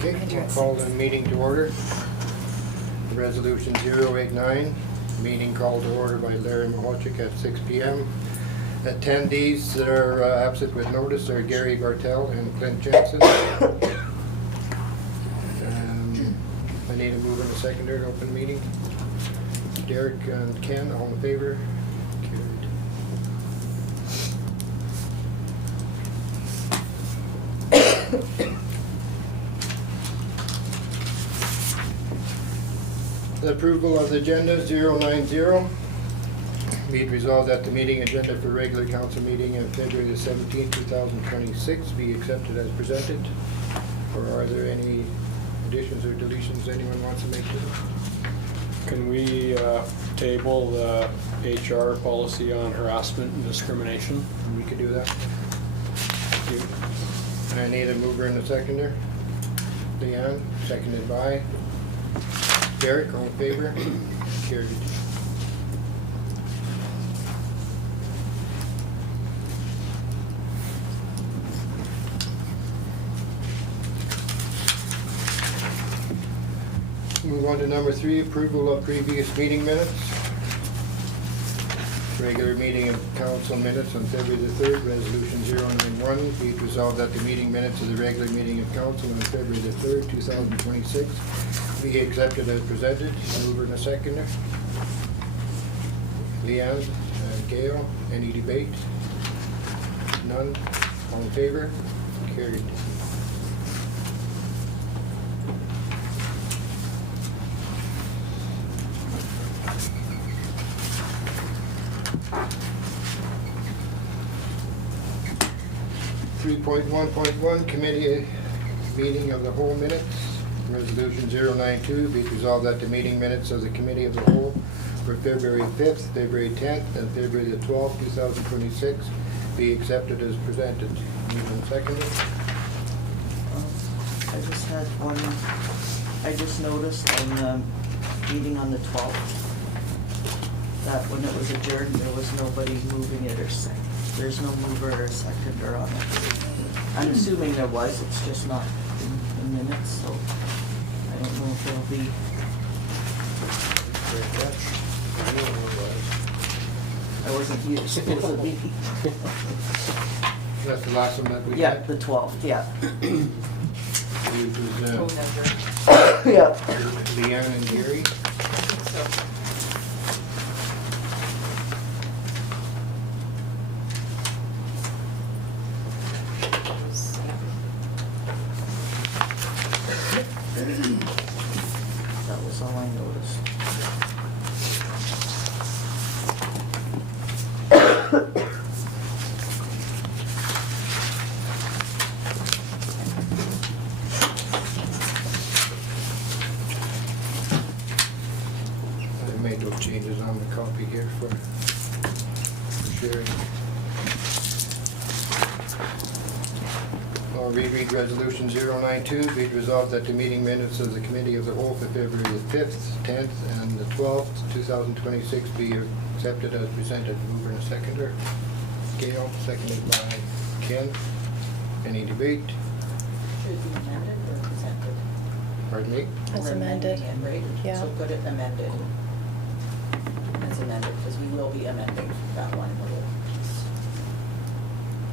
Okay, I'll call the meeting to order. Resolution 089, meeting called to order by Larry Mahowchik at 6 p.m. Attendees that are absent with notice are Gary Bartel and Clint Jensen. I need a mover and a seconder to open the meeting. Derek and Ken, all in favor? The approval of the agenda 090. Be it resolved that the meeting agenda for regular council meeting on February the 17th, 2026 be accepted as presented. Or are there any additions or deletions anyone wants to make to it? Can we table the HR policy on harassment and discrimination? We could do that. Thank you. I need a mover and a seconder. Leanne, seconded by Derek, all in favor? Carried. Move on to number 3, approval of previous meeting minutes. Regular meeting of council minutes on February the 3rd, resolution 091. Be it resolved that the meeting minutes of the regular meeting of council on February the 3rd, 2026 be accepted as presented. Mover and a seconder. Leanne and Gail, any debate? None? All in favor? Carried. .1.1 Committee Meeting of the Whole Minutes. Resolution 092. Be it resolved that the meeting minutes of the Committee of the Whole for February 5th, February 10th, and February the 12th, 2026 be accepted as presented. Moved and seconded. I just had one, I just noticed on the meeting on the 12th that when it was adjourned, there was nobody moving it or second. There's no mover or seconder on it. I'm assuming there was, it's just not in the minutes, so I don't know if it'll be. Great catch. I knew it was. I wasn't here, supposed to be. That's the last one that we Yeah, had. the 12th, yeah. It was Yeah. Leanne and Gary. That was all I noticed. I made those changes on the copy here for sharing. I'll reread resolution 092. Be it resolved that the meeting minutes of the Committee of the Whole for February the 5th, 10th, and the 12th, 2026 be accepted as presented. Mover and a seconder. Gail, seconded by Ken. Any debate? Should be amended or presented? Pardon me? As We're amended. amending it, right? Yeah. So put it amended. As amended, because we will be amending that one little piece.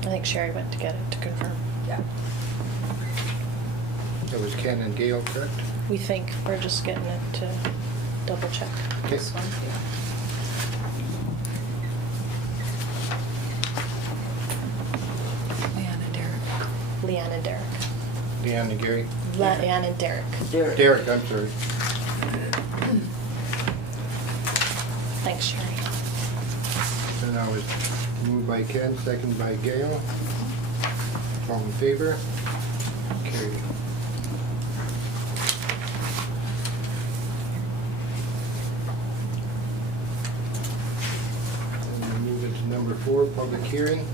I think Sherry went to get it to confirm. Yeah. That was Ken and Gail, correct? We think we're just getting it to double check. Okay. This one, yeah. Leanne and Derek. Leanne and Derek. Leanne and Gary? Leanne and Derek. Derek, I'm sorry. Thanks, Sherry. And that was moved by Ken, seconded by Gail. All in favor? Carried. And we move into number 4, public hearing.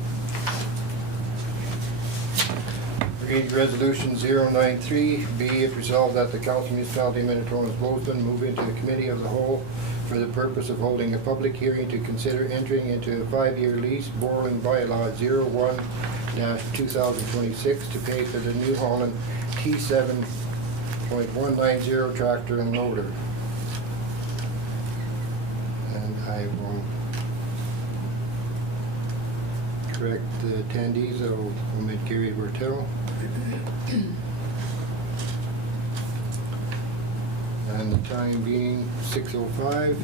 Read resolution 093. Be it resolved that the Council Municipality Minitonas-Bowsman move into the Committee of the Whole for the purpose of holding a public hearing to consider entering into a 5-year lease borrowing bylaw 01-2026 to pay for the New Holland T7 7.190 tractor and loader. And I will correct the attendees, I'll omit Gary Bertel. And the time being 6:05.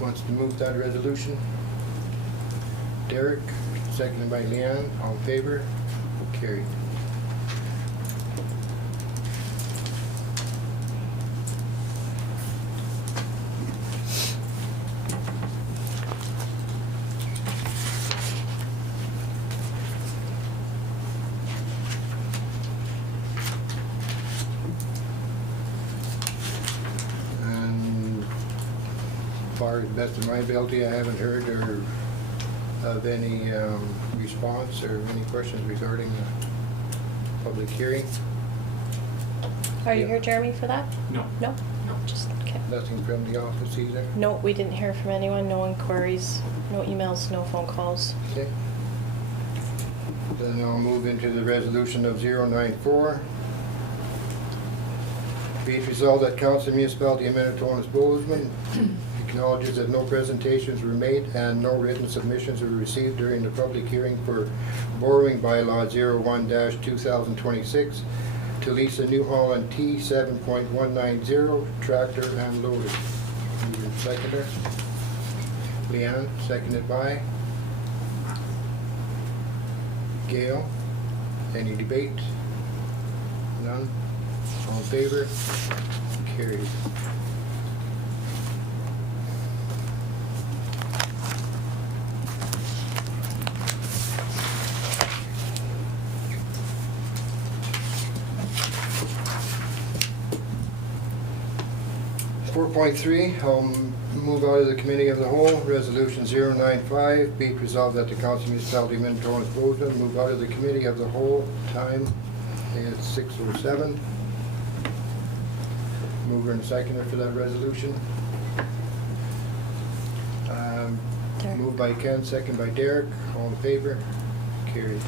Wants to move that resolution? Derek, seconded by Leanne, all in favor? Carried. And as far as best of my ability, I haven't heard or of any response or any questions regarding the public hearing. Are you Yeah. here, Jeremy, for that? No. No? No. Just, okay. Nothing from the office either? No, we didn't hear from anyone, no inquiries, no emails, no phone calls. Okay. Then I'll move into the resolution of 094. Be it resolved that Council Municipality of Minitonas-Bowsman acknowledges that no presentations were made and no written submissions were received during the public hearing for borrowing bylaw 01-2026 to lease a New Holland T 7.190 tractor and loader. Mover and seconder. Leanne, seconded by Gail. Any debate? None? All in favor? Carried. Four point three, I'll move out of the committee of the whole, resolution 095, be it resolved that the Council Municipality of Minitonas-Bowsman move out of the committee of the whole, time is 6:07. Mover and seconder for that resolution. Derek. Moved by Ken, second by Derek, all in favor, carried.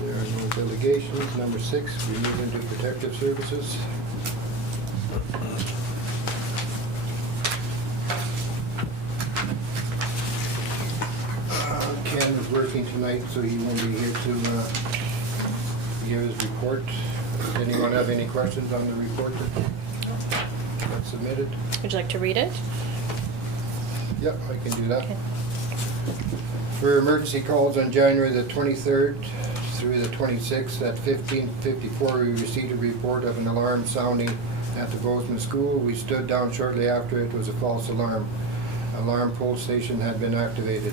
There are no delegations. Number 6, we move into protective services. Ken is working tonight, so he won't be here to give his report. Does anyone have any questions on the report that's submitted? Would you like to read it? Yep, I can do that. Okay. For emergency calls on January the 23rd through the 26th at 15:54, we received a report of an alarm sounding at the Bowsman School. We stood down shortly after it was a false alarm. Alarm pole station had been activated.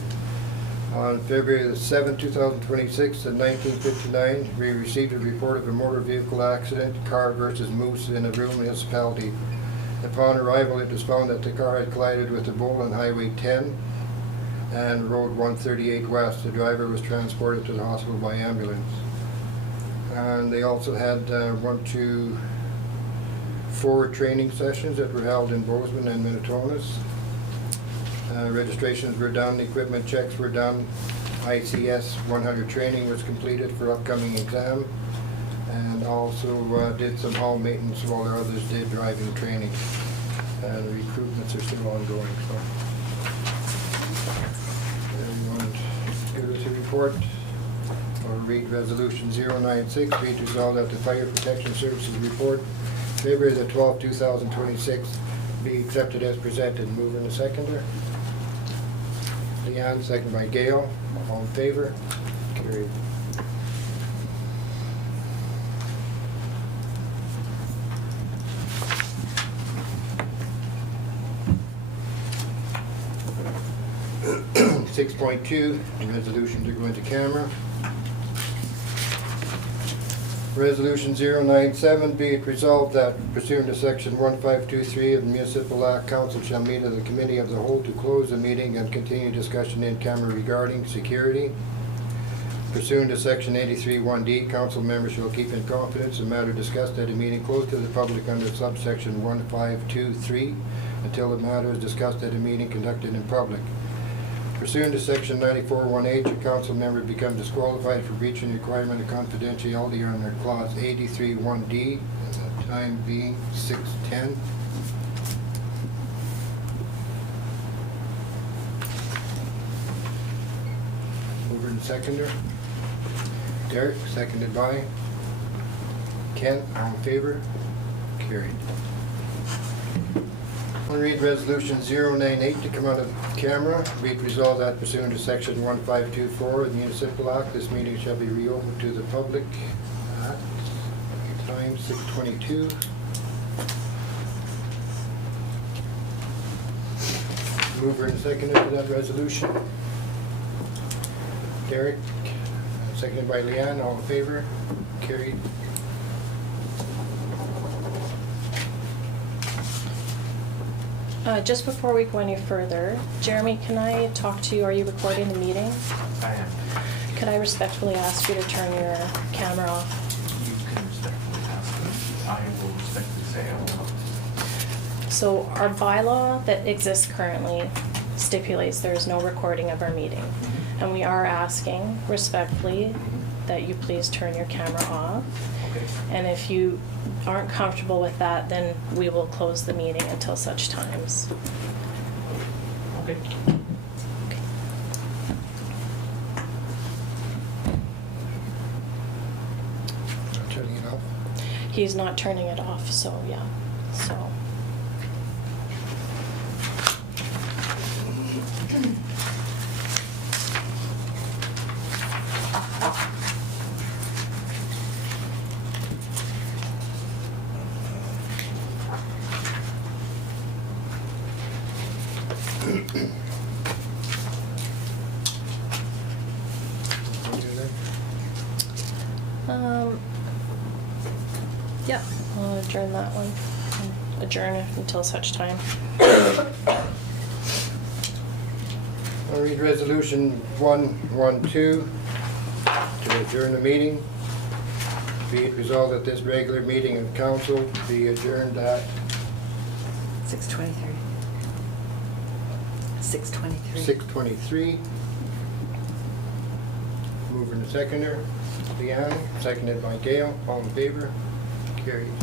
On February the 7th, 2026 at 19:59, we received a report of a motor vehicle accident, car versus Moose in a rural municipality. Upon arrival, it was found that the car had collided with a bull on Highway 10 and Road 138 West. The driver was transported to the hospital by ambulance. And they also had 1 to 4 training sessions that were held in Bowsman and Minitonas. Registrations were done, equipment checks were done, ICS 100 training was completed for upcoming exam, and also did some hall maintenance while the others did driving training. And recruitments are still ongoing, so. Everyone good with the report? Or read resolution 096, be it resolved that the Fire Protection Services report, February the 12th, 2026, be accepted as presented. Mover and a seconder. Leanne, second by Gail. All in favor? Carried. Six point two, resolution to go into camera. Resolution 097, be it resolved that pursuant to section 1523 of the Municipal Act, Council shall meet as a committee of the whole to close the meeting and continue discussion in camera regarding security. Pursuant to section 83(1)D, council members shall keep in confidence the matter discussed at a meeting closed to the public under subsection 1523 until the matter is discussed at a meeting conducted in public. Pursuant to section 94(1)H, a council member becomes disqualified for breaching the requirement of confidentiality under clause 83(1)D, and the time being 6:10. Mover and seconder. Derek, seconded by Kent. All in favor? Carried. I'll read resolution 098 to come out of camera. Be it resolved that pursuant to section 1524 of the Municipal Act, this meeting shall be reopened to the public at time 6:22. Mover and seconder to that resolution. Derek, seconded by Leanne. All in favor? Carried. Just before we go any further, Jeremy, can I talk to you? Are you recording the meeting? I am. Could I respectfully ask you to turn your camera off? You can respectfully ask me. I will respectfully say I will not. So our bylaw that exists currently stipulates there is no recording of our meeting. And we are asking respectfully that you please turn your camera off. Okay. And if you aren't comfortable with that, then we will close the meeting until such times. Okay. Not turning it off. He's not turning it off, so yeah, so. Yeah, I'll adjourn that one. Adjourn it until such time. I'll read resolution 112 to adjourn the meeting. Be it resolved that this regular meeting of council be adjourned at 6:23. 6:23. 6:23. Mover and seconder. Leanne, seconded by Gail. All in favor? Carried.